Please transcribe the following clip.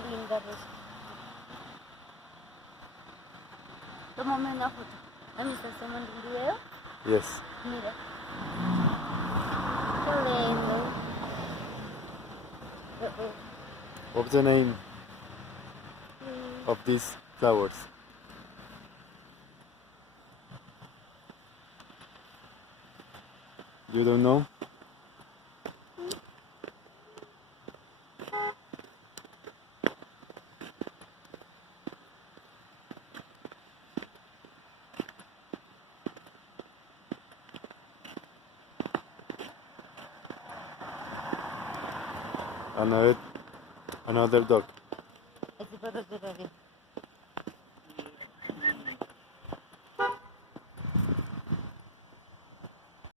Qué linda rosa. Tómame una foto. ¿A mí estás tomando un video? Yes. Mira. Qué lindo. What's the name of these flowers? You don't know? Another dog. Ese perro es de radio.